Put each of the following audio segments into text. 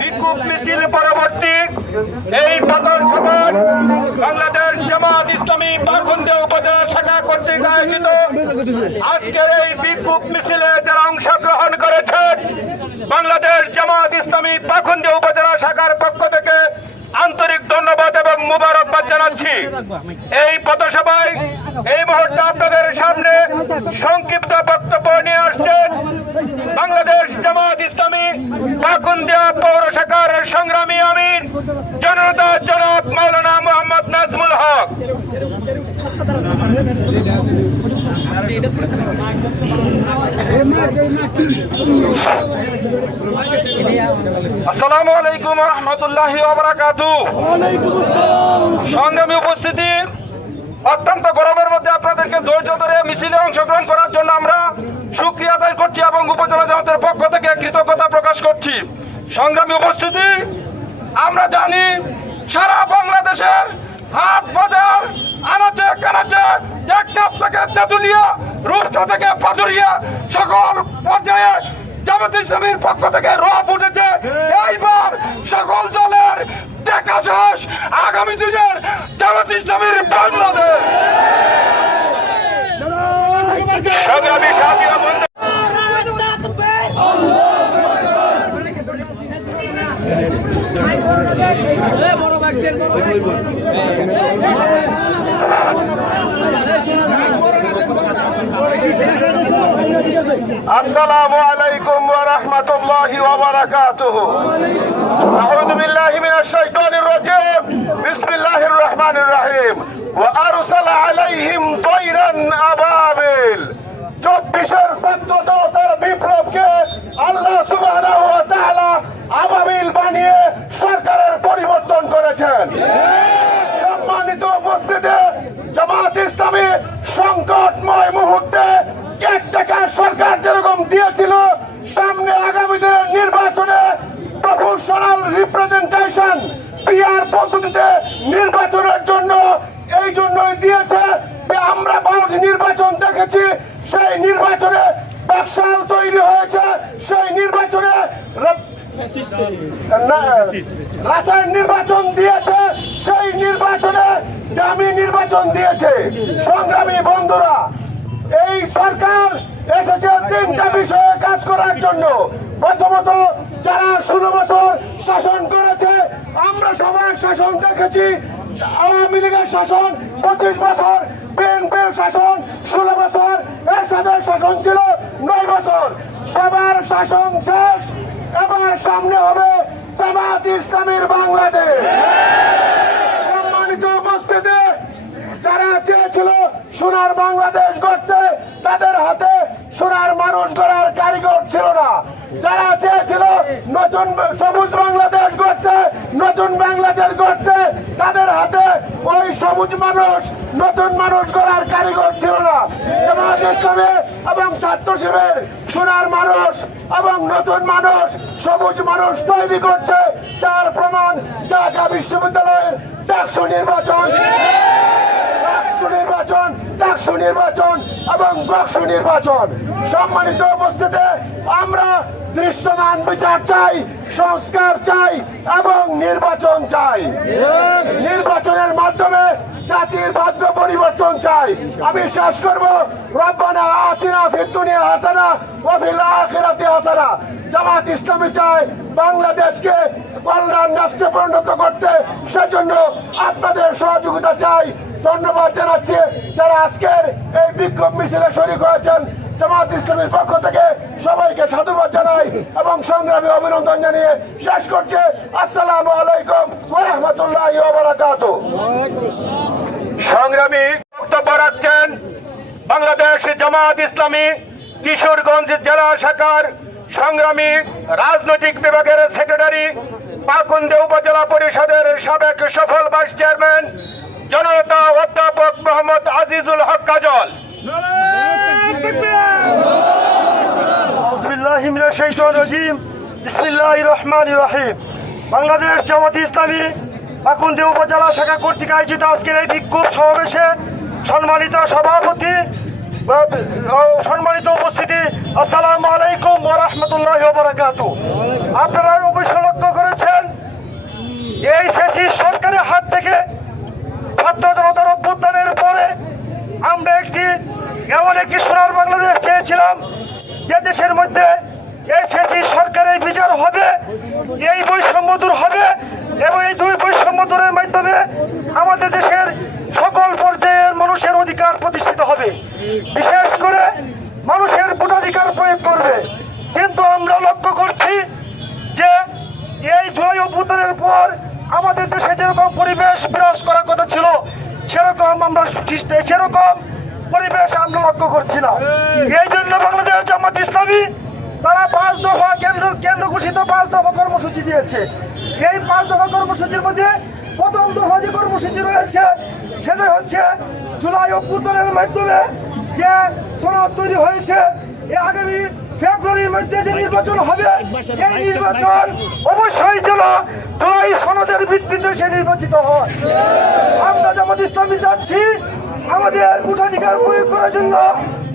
বিক্ষোভ মিছিল পরবর্তী। এই পতন সভার বাংলাদেশ জামাত ইসলামী বাখুন্দে উপজেলা শাখা কর্তৃক আয়োজিত। আজকের এই বিক্ষোভ মিছিলে যারা অংশগ্রহণ করেছেন বাংলাদেশ জামাত ইসলামী পাখুন্দে উপজেলা শাখার পক্ষ থেকে আন্তরিক ধন্যবাদ এবং মুবারকবাদ জানাচ্ছি। এই পথসভায় এই মুহূর্তে আপনাদের সামনে সংক্ষিপ্ত বক্তব্য নিয়ে আসছেন বাংলাদেশ ইসলামী পাকুন্দিয়া পৌর শাখার সংগ্রামী আমির জনতা জনাব মাওলানা মোহাম্মদ নাজমুল হক। আসসালামু আলাইকুম রহমতুল্লাহ সংগ্রামী উপস্থিতি অত্যন্ত গরমের মধ্যে আপনাদেরকে ধৈর্য ধরে মিছিলে অংশগ্রহণ করার জন্য আমরা সুক্রিয়া আদায় করছি এবং উপজেলা জামাতের পক্ষ থেকে কৃতজ্ঞতা প্রকাশ করছি। সংগ্রামী উপস্থিতি, আমরা জানি সারা বাংলাদেশের হাট বাজার আনাচে কানাচে টেকনাফ থেকে তেঁতুলিয়া রূপসা থেকে পাথুরিয়া সকল পর্যায়ে জামাত ইসলামীর পক্ষ থেকে রব উঠেছে। এইবার সকল দলের দেখা শেষ। আগামী দিনের জামাত ইসলামীর বাংলাদেশ। সংগ্রামী আসসালামু আলাইকুম ওয়া রাহমাতুল্লাহি ওয়া বারাকাতুহু। আউযু বিল্লাহি মিনাশ রাহিম। ওয়া আরসালা আলাইহিম তায়রান আবাবিল। চব্বিশের ছাত্র জনতার বিপ্লবকে আল্লাহ সুবাহ আবাবিল বানিয়ে সরকারের পরিবর্তন করেছেন। সম্মানিত উপস্থিতি জামাত ইসলামী সংকটময় মুহূর্তে কেয়ারটেকার সরকার যেরকম দিয়েছিল, সামনে আগামী দিনের নির্বাচনে প্রফেশনাল রিপ্রেজেন্টেশন পিআর পদ্ধতিতে নির্বাচনের জন্য, এই জন্যই দিয়েছে। আমরা বারোটি নির্বাচন দেখেছি সেই নির্বাচনে বাকশাল তৈরি হয়েছে। সেই নির্বাচনে নির্বাচন দিয়েছে। সেই নির্বাচনে দামি নির্বাচন দিয়েছে। সংগ্রামী বন্ধুরা, এই সরকার এসেছে তিনটা বিষয়ে কাজ করার জন্য। প্রথমত, যারা ষোলো বছর শাসন করেছে, আমরা সবাই শাসন দেখেছি। আওয়ামী লীগের শাসন, পঁচিশ বছর বিএনপির শাসন শাসন ছিল নয় বছর। সবার শাসন শেষ, এবার সামনে হবে জামাত ইসলামীর বাংলাদেশ। সম্মানিত উপস্থিতি, যারা চেয়েছিল সোনার বাংলাদেশ গড়তে, তাদের হাতে সোনার মানুষ গড়ার কারিগর ছিল না। যারা চেয়েছিল নতুন সবুজ বাংলাদেশ গড়তে, নতুন বাংলাদেশ গড়তে, তাদের হাতে ওই সবুজ মানুষ, নতুন মানুষ গড়ার কারিগর ছিল না। জামাত ইসলামী এবং ছাত্র শিবির, সোনার মানুষ এবং নতুন মানুষ, সবুজ মানুষ তৈরি করছে। যার প্রমাণ ঢাকা বিশ্ববিদ্যালয়ের ডাকসু নির্বাচন। ডাকসু নির্বাচন চাকসু নির্বাচন এবং বক্সু নির্বাচন। সম্মানিত উপস্থিতি আমরা দৃশ্যমান বিচার চাই, সংস্কার চাই এবং নির্বাচন চাই। নির্বাচনের মাধ্যমে জাতির ভাগ্য পরিবর্তন চাই। আমি শেষ করব। রব্বানা আতিনা ফিদ দুনিয়া হাসানা ওয়া ফিল আখিরাতি হাসানা। জামাত ইসলামী চায় বাংলাদেশকে কল্যাণ রাষ্ট্রে পরিণত করতে। সেজন্য আপনাদের সহযোগিতা চাই। ধন্যবাদ জানাচ্ছি যারা আজকের এই বিক্ষোভ মিছিলে শরীক হয়েছেন। জামাত ইসলামের পক্ষ থেকে সবাইকে সাধুবাদ জানাই এবং সংগ্রামী অভিনন্দন জানিয়ে শেষ করছে। আসসালামু আলাইকুম ওয়া রাহমাতুল্লাহি ওয়া বারাকাতুহু। সংগ্রামী বক্তব্য রাখছেন বাংলাদেশ জামাত ইসলামী কিশোরগঞ্জ জেলা শাখার সংগ্রামী রাজনৈতিক বিভাগের সেক্রেটারি, পাকুন্দে উপজেলা পরিষদের সাবেক সফল ভাইস চেয়ারম্যান জনতা অধ্যাপক মোহাম্মদ আজিজুল হক কাজল। বাংলাদেশ জামাত ইসলামী আকুন্দি উপজেলা শাখা কর্তৃক আয়োজিত আজকের এই বিক্ষোভ সমাবেশে সম্মানিত সভাপতি সম্মানিত উপস্থিতি, আসসালামু আলাইকুম রাহমাতুল্লাহি বারাকাতু আপনারা অবশ্য লক্ষ্য করেছেন, এই ফেসি সরকারের হাত থেকে ছাত্র জনতার অভ্যুত্থানের পরে আমরা একটি, এমন একটি সোনার বাংলাদেশ চেয়েছিলাম যে দেশের মধ্যে এই ফেসি সরকারের বিচার হবে, এই বৈষম্য দূর হবে এবং এই দুই বৈষম্য মাধ্যমে আমাদের দেশের সকল পর্যায়ের মানুষের অধিকার প্রতিষ্ঠিত হবে। বিশেষ করে মানুষের ভোটাধিকার প্রয়োগ করবে। কিন্তু আমরা লক্ষ্য করছি যে এই জুলাই অভ্যুত্থানের পর আমাদের দেশে যেরকম পরিবেশ বিরাজ করার কথা ছিল, সেরকম আমরা সেরকম পরিবেশ আমরা লক্ষ্য করছি না। এই জন্য বাংলাদেশ জামাত ইসলামী তারা পাঁচ দফা কেন্দ্র কেন্দ্র ঘোষিত, পাঁচ দফা কর্মসূচি দিয়েছে। এই পাঁচ দফা কর্মসূচির মধ্যে প্রথম দফা যে কর্মসূচি রয়েছে, সেটা হচ্ছে জুলাই অভ্যুত্থানের মাধ্যমে যে সনদ তৈরি হয়েছে এই আগামী ফেব্রুয়ারির মধ্যে যে নির্বাচন হবে, এই নির্বাচন অবশ্যই যেন জুলাই সনদের ভিত্তিতে সে নির্বাচিত হয়। আমরা জামাত ইসলামী চাচ্ছি, আমাদের ভোটাধিকার প্রয়োগ করার জন্য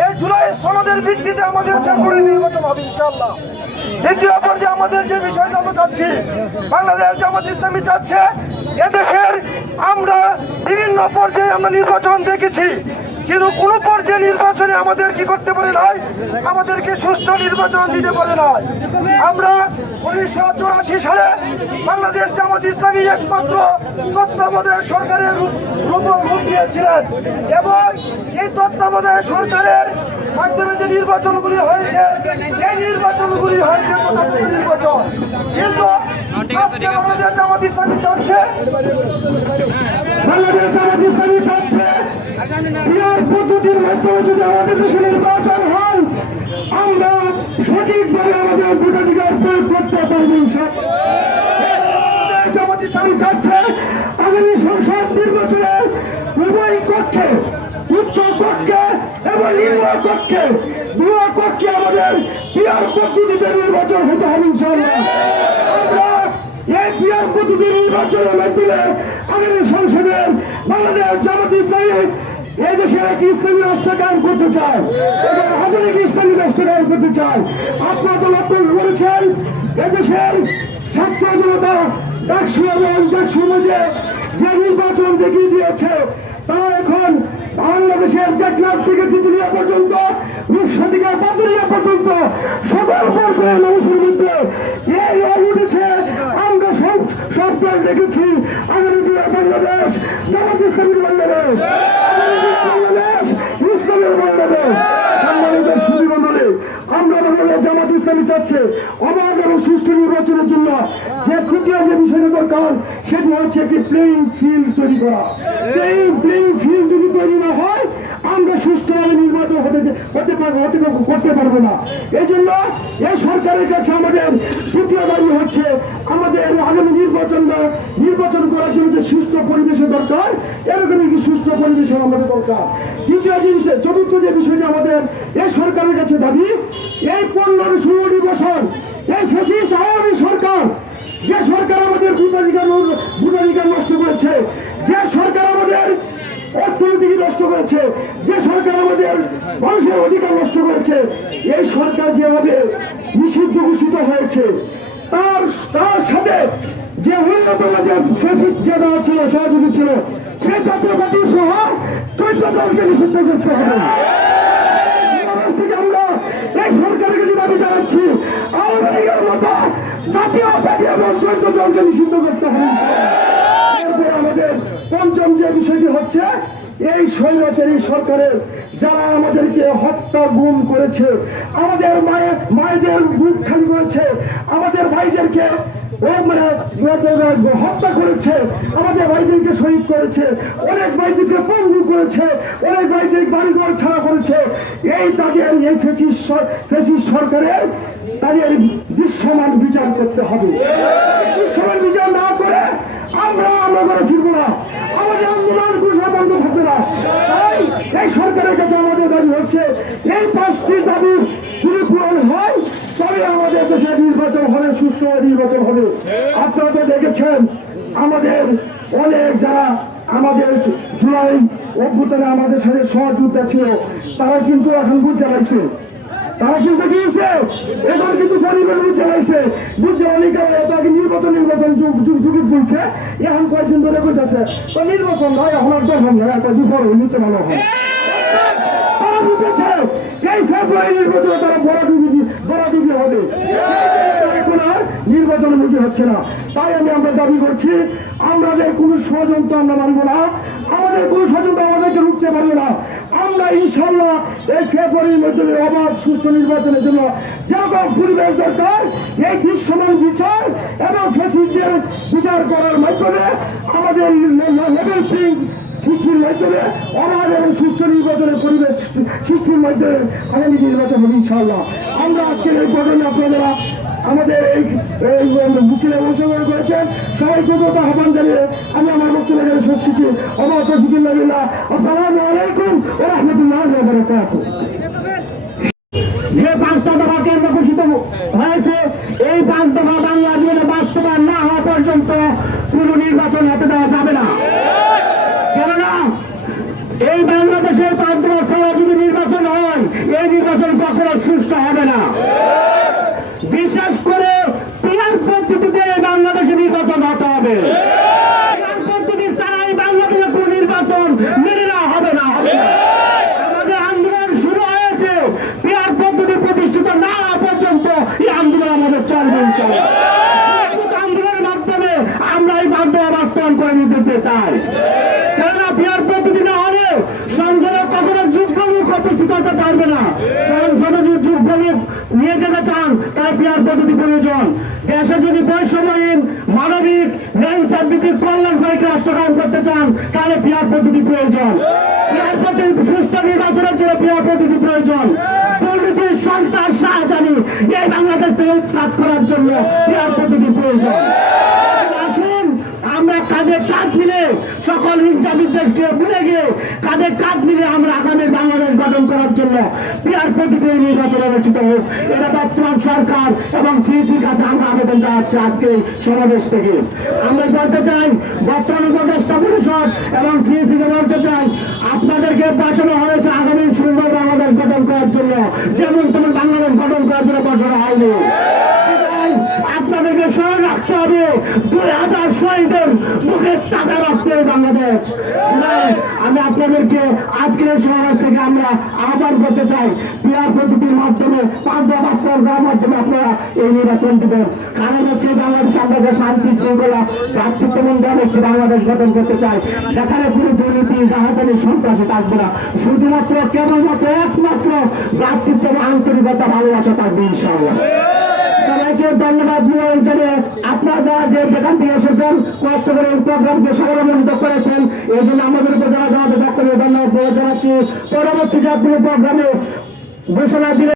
এই জুলাই সনদের ভিত্তিতে আমাদের ফেব্রুয়ারি নির্বাচন হবে ইনশাল্লাহ দ্বিতীয় পর্যায়ে আমাদের যে বিষয়টা আমরা চাচ্ছি, বাংলাদেশ জামাত ইসলামী চাচ্ছে, এদেশের আমরা বিভিন্ন পর্যায়ে আমরা নির্বাচন দেখেছি। কিন্তু কোনো পর্যায়ে নির্বাচনে আমাদের কি করতে পারে নাই? আমাদেরকে সুষ্ঠু নির্বাচন দিতে পারে নাই। আমরা উনিশশো চুরাশি সালে বাংলাদেশ জামাত ইসলামী একমাত্র তত্ত্বাবধায়ক সরকারের রূপ রূপ দিয়েছিলেন। এবং এই তত্ত্বাবধায়ক সরকারের মাধ্যমে যে নির্বাচনগুলি হয়েছে, এই নির্বাচনগুলি হয়েছে নির্বাচন। কিন্তু জামাত ইসলামী চাচ্ছে বাংলাদেশ জামাত ইসলামী বিহার পদ্ধতির মাধ্যমে যদি আমাদের দেশে নির্বাচন হয়, আমরা সঠিকভাবে আমাদের ভোটাধিকার প্রয়োগ করতে পারব চাচ্ছে আগামী সংসদ নির্বাচনে উভয় কক্ষে, উচ্চ কক্ষে এবং নিম্ন কক্ষে, দুয়া কক্ষে আমাদের বিহার পদ্ধতিতে নির্বাচন হতে হবে ইনশাআল্লাহ। আমরা এই বিহার পদ্ধতি নির্বাচনের মাধ্যমে আগামী সংসদে বাংলাদেশ জামাত ইসলামী এই দেশের এক ইসলামী রাষ্ট্র কায়েম করতে চায় এবং আধুনিক ইসলামী রাষ্ট্র কায়েম করতে চায়। আপনারা তো লক্ষ্য করেছেন এদেশের ছাত্র জনতা ডাকসু এবং ডাকসুর মধ্যে যে নির্বাচন দেখিয়ে দিয়েছে, তারা এখন বাংলাদেশের টেকনাফ থেকে তিতুলিয়া পর্যন্ত রূপসা থেকে পাতুরিয়া পর্যন্ত সকল পর্যায়ে মানুষের মধ্যে এই উঠেছে। আমরা সব সব দেখেছি, আগামী বাংলাদেশ জামাত ইসলামের বাংলাদেশ আগামী দিনে বাংলাদেশ ইসলামের বাংলাদেশ সম্মানিত সুধী মণ্ডলী, আমরা বাংলাদেশ জামাত ইসলামী চাচ্ছে অবাধ এবং সুষ্ঠু নির্বাচনের জন্য যে তৃতীয় যে বিষয়টা দরকার, সেটি হচ্ছে একটি প্লেইং ফিল্ড তৈরি করা। প্লেইং প্লেইং ফিল্ড যদি তৈরি না হয়, আমরা সুষ্ঠুভাবে নির্বাচন হতে পারব করতে পারব না। এই জন্য এই সরকারের কাছে আমাদের তৃতীয় দাবি হচ্ছে আমাদের আগামী নির্বাচন নির্বাচন করার জন্য যে সুষ্ঠু পরিবেশের দরকার এরকম একটি পরিবেশের আমাদের দরকার তৃতীয় যে বিষয় চতুর্থ যে বিষয়টি আমাদের এই সরকারের কাছে দাবি, এই পনেরো ষোলোটি বছর এই ফেসিস আওয়ামী সরকার, যে সরকার আমাদের ভূতাধিকার ভূতাধিকার নষ্ট করেছে, যে সরকার আমাদের অর্থনীতিকে নষ্ট করেছে, যে সরকার আমাদের মানুষের অধিকার নষ্ট করেছে, এই সরকার যেভাবে নিষিদ্ধ ঘোষিত হয়েছে, তার তার সাথে যে অন্যতম ফেসিস যে দল ছিল, সহযোগী ছিল সে জাতীয় পার্টি সহ চৈত্র দলকে নিষিদ্ধ করতে হবে। জানাচ্ছি জাতীয় করতে আমাদের পঞ্চম যে বিষয়টি হচ্ছে, এই স্বৈরাচারী যারা আমাদেরকে হত্যা করেছে, আমাদের মায়ের, মায়েদের করেছে, আমাদের ভাইদেরকে মানে হত্যা করেছে, আমাদের শহীদ করেছে, অনেক ভাইদেরকে পঙ্গু করেছে, অনেক বাড়িঘর ছাড়া করেছে। এই তাদের এই ফেসিস সর- ফেসিস সরকারের তাদের দৃশ্যমান বিচার করতে হবে। দৃশ্যমান বিচার না করে আমরা আমরা ফিরবো না। আমাদের আন্দোলন ঘোষণা বন্ধ থাকবে না তাই এই সরকারের কাছে আমাদের দাবি হচ্ছে, এই পাঁচটি দাবি যদি পূরণ হয়, তবে আমাদের দেশে নির্বাচন হবে সুস্থ নির্বাচন হবে। আপনারা তো দেখেছেন, আমাদের অনেক যারা আমাদের জুলাই অভ্যুত্থানে আমাদের সাথে সহযোগিতা ছিল, তারা কিন্তু এখন বুঝতে পারছে। তারা কিন্তু গিয়েছে। এখন কিন্তু পরিবার বুঝে রয়েছে বুঝতে অনেক তাকে নির্বাচন নির্বাচন যুগ বলছে। এখন কয়েকদিন ধরে বুঝতেছে তো নির্বাচন নয়, এখন আর দরকার নয় আর কয়েকদিন পরে নিতে ভালো হয় তারা বুঝেছে, এই ফেব্রুয়ারি নির্বাচনে তারা বড় দিবি বড় দিবি হবে। আর নির্বাচন মুখী হচ্ছে না। তাই আমি আমরা দাবি করছি, আমাদের কোনো ষড়যন্ত্র আমরা মানব না। আমাদের কোনো ষড়যন্ত্র আমাদেরকে রুখতে পারবে না। আমরা ইনশাল্লাহ এই ফেব্রুয়ারির মধ্যে অবাধ সুস্থ নির্বাচনের জন্য যেরকম পরিবেশ দরকার, এই দৃশ্যমান বিচার এবং ফেসিসদের বিচার করার মাধ্যমে আমাদের লেভেল প্লেইং সৃষ্টির মাধ্যমে অবাধ এবং সুস্থ নির্বাচনের পরিবেশ সৃষ্টি- সৃষ্টির মাধ্যমে আগামী নির্বাচন হবে ইনশাল্লাহ আমরা আজকের এই প্রোগ্রামে আপনারা আমাদের এই মিছিলে অংশগ্রহণ করেছেন। সবাই কত আহ্বান জানিয়ে আমি আমার বক্তব্য এখানে শেষ করছি। আলাইকুম ও রহমতুল্লাহ যে পাঁচটা দফা কেন্দ্র ঘোষিত হয়েছে, এই পাঁচ দফা বাংলা জীবনে বাস্তবায়ন না হওয়া পর্যন্ত কোন নির্বাচন হাতে দেওয়া যাবে না। কেননা, এই বাংলাদেশের পাঁচ দফা ছাড়া যদি নির্বাচন হয়, এই নির্বাচন কখনো সুষ্ঠু হবে না। বিশেষ করে পিয়ার পদ্ধতিতে বাংলাদেশে নির্বাচন হতে হবে। পিয়ার পদ্ধতি ছাড়াই বাংলাদেশে কোন নির্বাচন মেনে হবে না হবে আমাদের আন্দোলন শুরু হয়েছে। পিয়ার পদ্ধতি প্রতিষ্ঠিত না পর্যন্ত এই আন্দোলন আমাদের চলবে আন্দোলনের মাধ্যমে আমরা এই বাধ্যতা বাস্তবায়ন করে নিতে চাই কেননা পিয়ার পদ্ধতি না হলে সংসদে কখনো যোগ্য লোক উপস্থিত হতে পারবে না সংসদে যদি যোগ্য লোক নিয়ে যেতে চান তাই পিয়ার পদ্ধতি প্রয়োজন দেশে যদি বৈষম্যহীন, মানবিক, ন্যায় কল্যাণ করে রাষ্ট্র কায়ন করতে চান, তাহলে বিহার পদ্ধতি প্রয়োজন। সুস্থ নির্বাচনের জন্য বিহার পদ্ধতি প্রয়োজন। দুর্নীতির সন্ত্রাস সাহায্য এই বাংলাদেশ থেকে উৎখাত করার জন্য বিহার পদ্ধতি প্রয়োজন। কাঁধে কাঁধ মিলে সকল হিংসা বিদ্বেষকে ভুলে গিয়ে কাঁধে কাঁধ মিলে আমরা আগামী বাংলাদেশ গঠন করার জন্য পিয়ার প্রতিটি নির্বাচন অনুষ্ঠিত হোক। এটা বর্তমান সরকার এবং সিইসির কাছে আমরা আবেদন জানাচ্ছি আজকে সমাবেশ থেকে। আমরা বলতে চাই, বর্তমান উপদেষ্টা পরিষদ এবং সিইসি কে বলতে চাই, আপনাদেরকে বসানো হয়েছে আগামী সুন্দর বাংলাদেশ গঠন করার জন্য। যেমন তোমার বাংলাদেশ গঠন করার জন্য বসানো হয়নি তাই আপনাদেরকে স্মরণ রাখতে হবে দুই হাজার শহীদের মুখে টাকা হবে বাংলাদেশ। আমি আপনাদেরকে আজকের এই সমাবেশ থেকে আমরা আহ্বান করতে চাই। পিয়ার পদ্ধতির মাধ্যমে পাঁচ বাস্তব করার মাধ্যমে আপনারা এই নির্বাচন দেবেন। কারণ হচ্ছে বাংলাদেশ আমাদের শান্তি শৃঙ্খলা ভ্রাতৃত্ববন্ধন একটি বাংলাদেশ গঠন করতে চাই যেখানে কোনো দুর্নীতি, জাহাজানি, সন্ত্রাসী থাকবে না। শুধুমাত্র, কেবলমাত্র একমাত্র ভ্রাতৃত্ব এবং আন্তরিকতা, ভালোবাসা থাকবে ইনশাআল্লাহ। সবাইকে ধন্যবাদ নিবেদন জানিয়ে। আপনারা যারা যে যেখান থেকে এসেছেন, কষ্ট করে প্রোগ্রামকে সফলমণ্ডিত করেছেন, এই জন্য আমাদের উপর যারা পক্ষ করে ধন্যবাদ জানাচ্ছি। পরবর্তী আপনি প্রোগ্রামে ঘোষণা দিলে